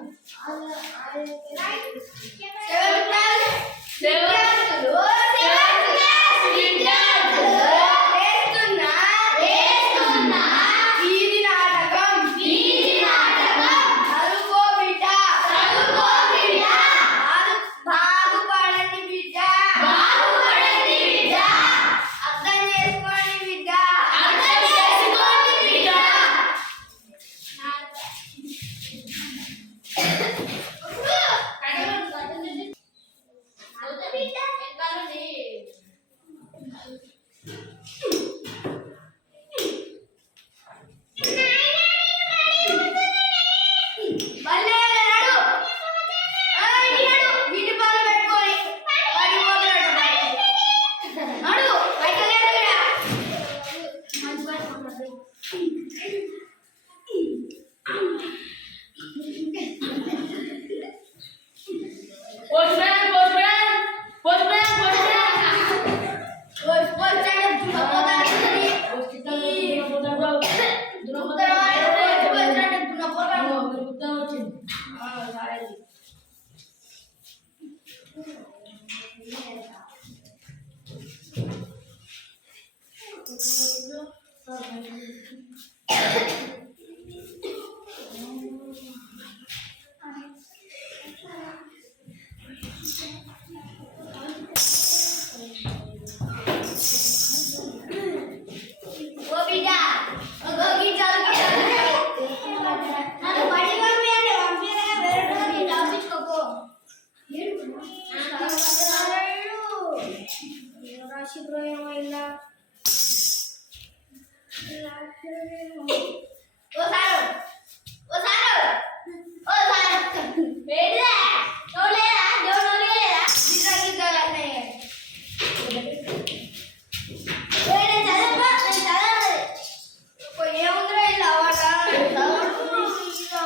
బాగుపడండి શિવરાયમાં ઓ સારો ઓ સારો ઓ સારો બેડા નોલેરા જો નોલેરા બીજા કીધા લાગે ಬೇರೆ ಚಲಪ ಚಲ ಏಮಂದ್ರೆ ಇಲ್ಲ ಅವಾಗ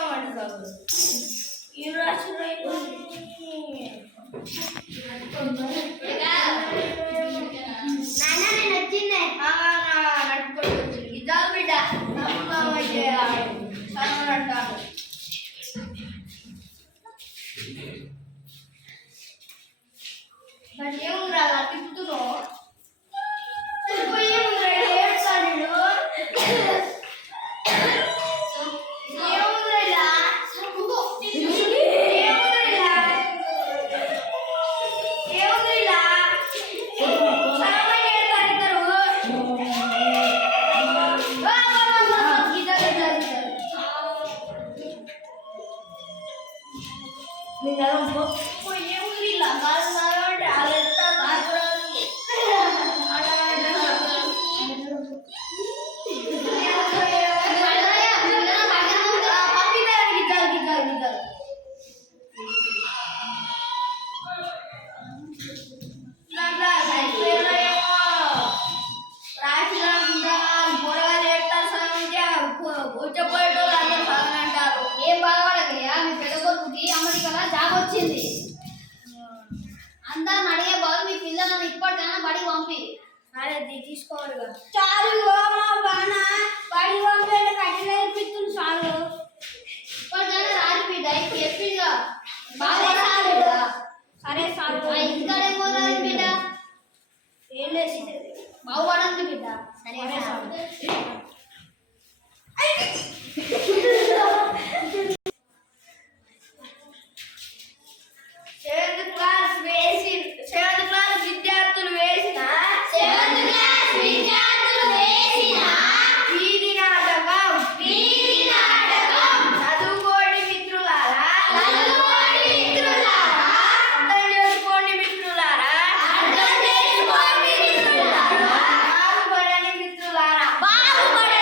ಮಾಡಿಸೋದು ಇವ್ರು ಅಷ್ಟು నమ్ముదామంటే చదవనంటాను మరి ఏముందిరా मिला उसको कोई ये मुझे लगा लगा डाल అందరం అడిగే బాబు మీ పిల్లలను ఇప్పటికైనా బడికి పంపి. తీసుకోవాలి చాలు మా బాణ బడి పంపేట కట్టి నేర్పిస్తుంది చాలు. ఇప్పటికైనా రాజు బిడ్డ చెప్పిందిగా బాగా సరే రాదు చాలు. సరే చాలు ఇంటికాడేం పోరాదు బిడ్డ. ఏం లేదు బాగుపడండి బిడ్డ. సరే.